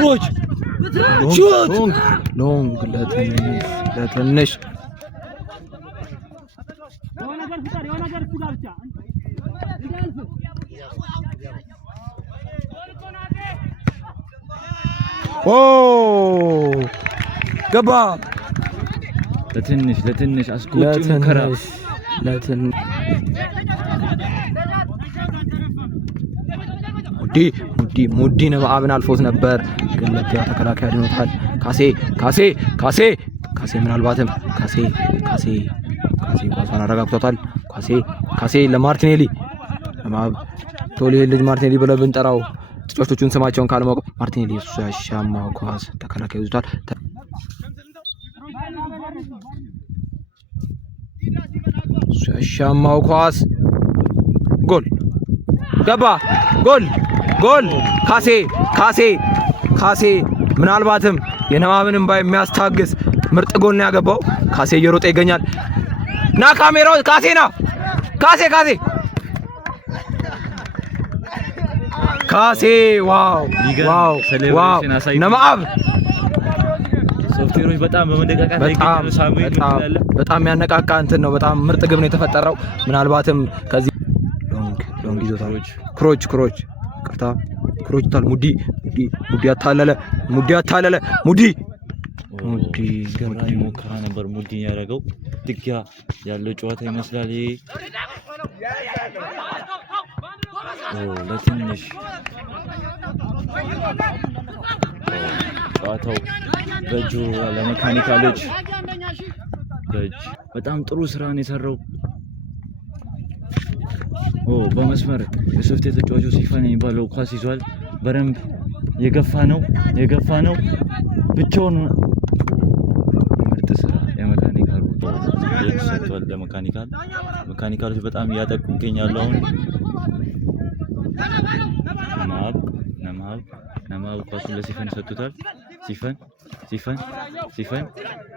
وش شوت لونج لتنش اوه قبا لتنش اسكوت مكرا لتنش ሙዲ ነው አብን አልፎት ነበር ግን ለዚያ ተከላካይ አድኖታል። ካሴ ምናልባትም ካሴ ኳሷን አረጋግቷታል። ካሴ ለማርቲኔሊ ቶሎ ልጅ ማርቲኔሊ ብለን ብንጠራው ተጫዋቾቹን ስማቸውን ካልማውቅ ማርቲኔሊ እሱ ያሻማው ኳስ ተከላካይ ይዟል። እሱ ያሻማው ኳስ ጎል ገባ ጎል ካሴ ምናልባትም የነማብንም ባይ የሚያስታግስ ምርጥ ጎል ነው ያገባው። ካሴ እየሮጠ ይገኛል። ና ካሜራው ካሴ ዋው ነማብ ሶፍትዌሮች በጣም በመደቃቃት ላይ ይገኛሉ። ሳሙኤል በጣም ያነቃቃ እንትን ነው። በጣም ምርጥ ግብ ነው የተፈጠረው። ምናልባትም ከዚህ ሎንግ ይዞታል። ክሮች ታል ሙዲ ያታለለ ሙዲ ሙከራ ነበር ሙዲ ያደረገው። ድጊያ ያለው ጨዋታ ይመስላል ይሄ። ለትንሽ ጨዋታው በእጁ ለመካኒካሎች በጣም ጥሩ ስራ ነው የሰራው። በመስመር የሶፍትዌር ተጫዋቹ ሲፋን የሚባለው ኳስ ይዟል። በደንብ የገፋ ነው ብቻውን። ምርጥ ስራ የመካኒካሉ ሰጥቷል። ለመካኒካሎች በጣም እያጠቁ ይገኛሉ። አሁን ነማብ ኳሱን ለሲፈን ሰጥቷል። ሲፈን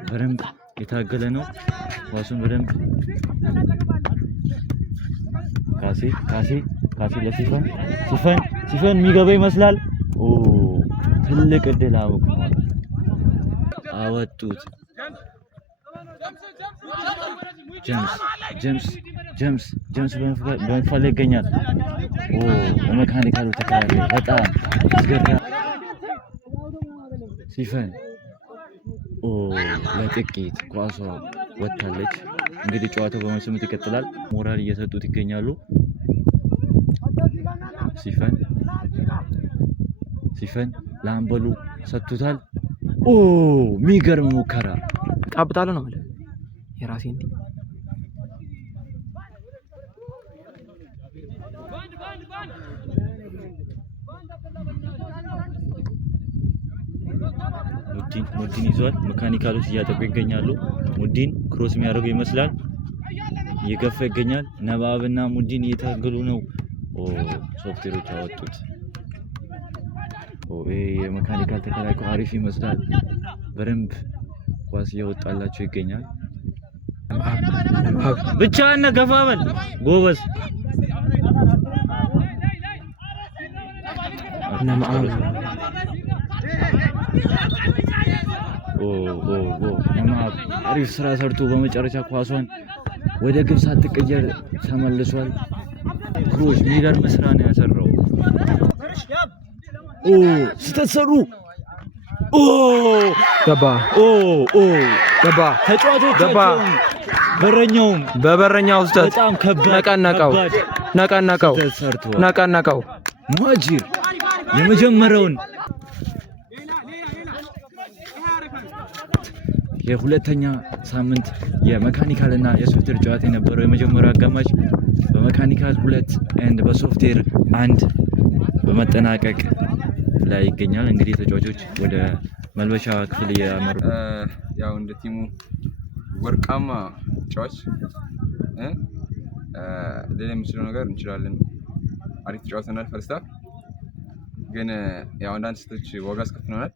በደንብ የታገለ ነው። ኳሱን በደንብ ካሴ ለሲፈን የሚገባ ይመስላል። ትልቅ እድል አወጡት። ጀምስ በመፋለግ ይገኛል። ለመካኒካሉ ተከላካይ በጣም አስገራሚ ሲፈን ለጥቂት ኳሷ ወጣለች። እንግዲህ ጨዋታው በመስመር ይቀጥላል። ሞራል እየሰጡት ይገኛሉ። ሲፈን ለአምበሉ ሰጥቷል። የሚገርም ሙከራ ጣብጣለ ነው ማለት የራሴ እንዴ ሙዲን ይዟል። መካኒካሎች እያጠቁ ይገኛሉ። ሙዲን ክሮስ የሚያደርገው ይመስላል። እየገፋ ይገኛል። ነባብና ሙዲን እየታገሉ ነው። ሶፍትዌሮች አወጡት። የመካኒካል ተከላካዩ አሪፍ ይመስላል። በደንብ ኳስ እያወጣላቸው ይገኛል። ብቻ እና ገፋበል ጎበዝ ነማብ አሪፍ ስራ ሰርቶ በመጨረሻ ኳሷን ወደ ግብ ሳትቀየር ተመልሷል። ክሮስ የሚገርም ስራ ነው ያሰራው። ስተሰሩ ገባ ተጫዋቾች በረኛውም በበረኛው ስተት በጣም ከባድ ነቀነቀው ሙሃጂር የመጀመሪያውን የሁለተኛ ሳምንት የመካኒካልና የሶፍትዌር ጨዋታ የነበረው የመጀመሪያው አጋማሽ በመካኒካል 2 and በሶፍትዌር 1 በመጠናቀቅ ላይ ይገኛል። እንግዲህ ተጫዋቾች ወደ መልበሻ ክፍል ያመሩ። ያው እንደ ቲሙ ወርቃማ ተጫዋች ሌላ የምንችለው ነገር እንችላለን። አሪፍ ተጫዋችናል። ፈርስት ሃፍ ግን ያው አንዳንድ ስቶች ዋጋ አስከፍለናል።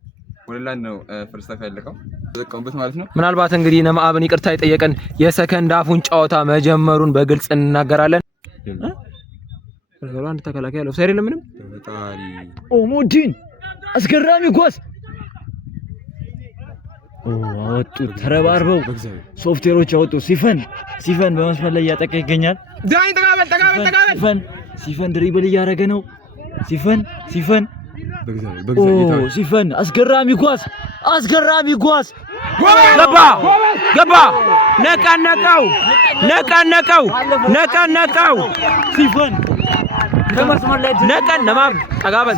ወለላን ነው ፈርስት ሃፍ ያለቀው ተጠቀሙበት ማለት ነው። ምናልባት እንግዲህ ነማብን ይቅርታ የጠየቀን የሰከንድ ሃፉን ጨዋታ መጀመሩን በግልጽ እንናገራለን። ነገሩ አንድ ተከላካይ ያለው ሳይድ ምንም በጣሪ ሙዲን አስገራሚ ኳስ አወጡት ተረባርበው ሶፍትዌሮች አወጡ። ሲፈን በመስመር ላይ እያጠቃ ይገኛል። ዳይ ተጋበል ሲፈን ድሪብል እያደረገ ነው። ሲፈን ሲፈን አስገራሚ ኳስ ገባ ነቀነቀው ሲፈን ከመስመር ላይ ነማብ ተጋበል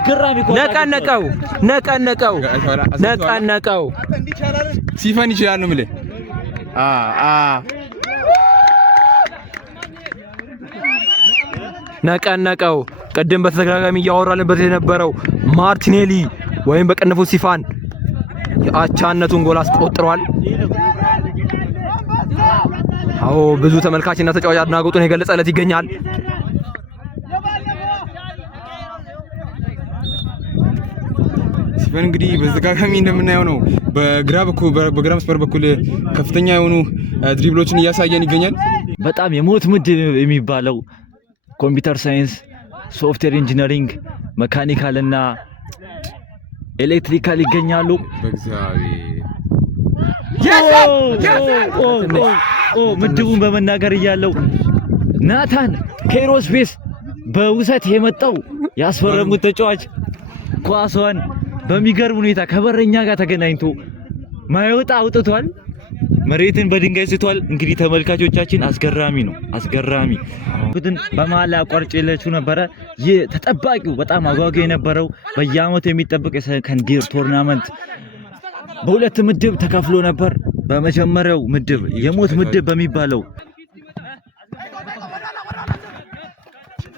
ነቀነቀው ሲፈን ይችላል ነው የምልህ። ነቀነቀው ቅድም በተደጋጋሚ እያወራንበት የነበረው ማርቲኔሊ ወይም በቅንፉ ሲፋን የአቻነቱን ጎል አስቆጥሯል። አዎ ብዙ ተመልካችና ተጫዋች አድናቆቱን የገለጸለት ይገኛል። ሲፈን እንግዲህ በተደጋጋሚ እንደምናየው ነው በግራ መስመር በኩል ከፍተኛ የሆኑ ድሪብሎችን እያሳየን ይገኛል። በጣም የሞት ምድብ የሚባለው ኮምፒውተር ሳይንስ፣ ሶፍትዌር ኢንጂነሪንግ፣ መካኒካል እና ኤሌክትሪካል ይገኛሉ። ምድቡን በመናገር እያለው ናታን ከኤሮስፔስ በውሰት የመጣው ያስፈረሙት ተጫዋች ኳሷን በሚገርም ሁኔታ ከበረኛ ጋር ተገናኝቶ ማይወጣ አውጥቷል። መሬትን በድንጋይ ስቷል። እንግዲህ ተመልካቾቻችን አስገራሚ ነው። ግን በመሃል አቋርጬላችሁ ነበረ። ይህ ተጠባቂው በጣም አጓጊ የነበረው በየአመቱ የሚጠበቅ የሰከንዲር ቶርናመንት በሁለት ምድብ ተከፍሎ ነበር። በመጀመሪያው ምድብ የሞት ምድብ በሚባለው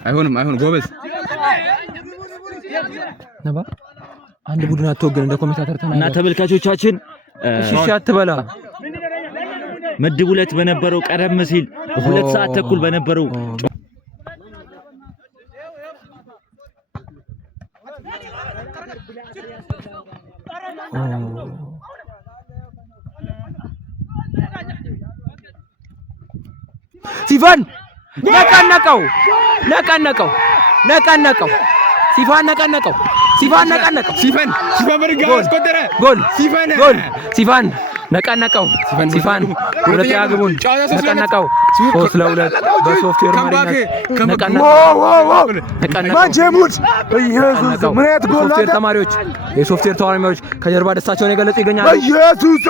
አይሆንም ጎበዝ ነባ አንድ ቡድን አትወገን እንደ ኮሜንታተር ተናገረ እና ተመልካቾቻችን እሺ አትበላ ምድብ 2 በነበረው ቀደም ሲል 2 ሰዓት ተኩል በነበረው ሲፋን ነቀነቀው ሲፋን በርጋው አስቆጠረ። ጎል ሲፋን ነቀነቀው። ሲፋን ሁለተኛ ግቡን ነቀነቀው። 3-2 በሶፍትዌር መሪነት ነቀነቀው። የሶፍትዌር ተማሪዎች ከጀርባ ደስታቸውን የገለጹ ይገኛሉ። በኢየሱስ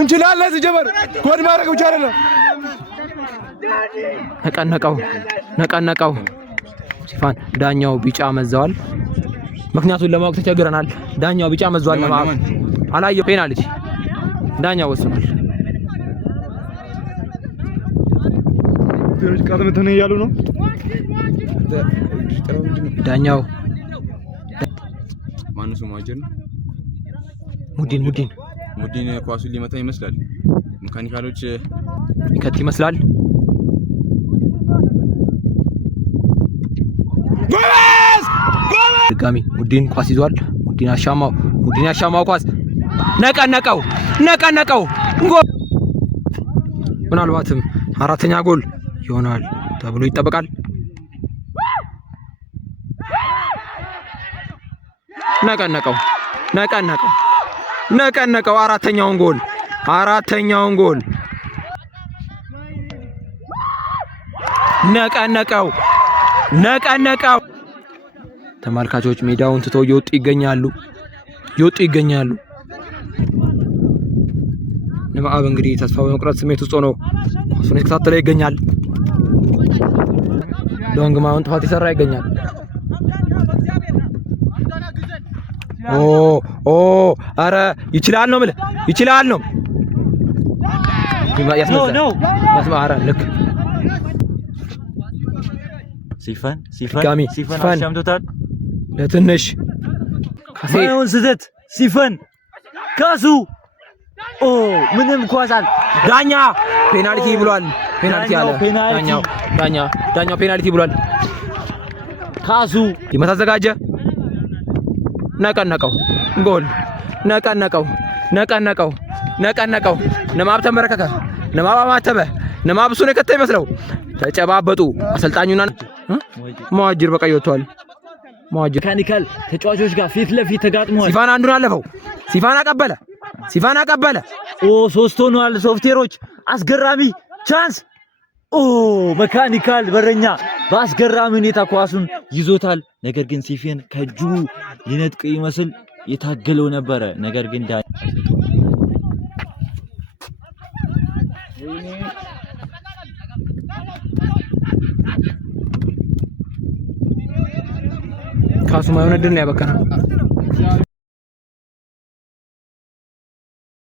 እንችላለን ሲጀመር ጎል ማድረግ ብቻ አይደለም። ነቀነቀው። ሲፋን ዳኛው ቢጫ መዘዋል። ምክንያቱን ለማወቅ ተቸግረናል። ዳኛው ቢጫ መዘዋል። አላየው ፔናልቲ ዳኛው ወስኗል። ቃተመተነ እያሉ ነው ዳኛው። ማን ነው ማጀር? ሙዲን ኳሱን ሊመታ ይመስላል። መካኒካሎች ይከት ይመስላል። ድጋሚ ሙዲን ኳስ ይዟል። ሙዲን ያሻማው ኳስ ነቀነቀው። ጎል ምናልባትም አራተኛ ጎል ይሆናል ተብሎ ይጠበቃል። ነቀነቀው አራተኛውን ጎል ነቀነቀው። ተመልካቾች ሜዳውን ትተው እየወጡ ይገኛሉ። ንባብ እንግዲህ ተስፋ በመቁረጥ ስሜት ውስጥ ሆኖ ኳሱን የተከታተለ ይገኛል። ሎንግማን ጥፋት ይሰራ ይገኛል። አረ ይችላል ነው ያስመራ ልክ ሲፈን አሻምቶታል ለትንሽ ካሴውን ስህተት ሲፈን ካሱ ምንም ኳሳል ዳኛ ፔናልቲ ብሏል። ዳኛው ፔናልቲ ብሏል። ካሱ ይመታ ዘጋጀ። ነቀነቀው። ጎል ነቀነቀው። ነማብ ተመረከከ። ነማብ አማተበ። ነማብ እሱን የከተ ይመስለው ተጨባበጡ አሰልጣኙና መዋጅር በቀይ ወጥቷል። መዋጅር መካኒካል ተጫዋቾች ጋር ፊት ለፊት ተጋጥመዋል። ሲፋን አንዱን አለፈው። ሲፋን አቀበለ። ኦ 3 ሆነዋል ሶፍትዌሮች። አስገራሚ ቻንስ። ኦ መካኒካል በረኛ በአስገራሚ ሁኔታ ኳሱን ይዞታል። ነገር ግን ሲፌን ከእጁ ሊነጥቅ ይመስል የታገለው ነበረ። ነገር ግን ካሱ ማይሆን ድል ነው ያበቃ ነው።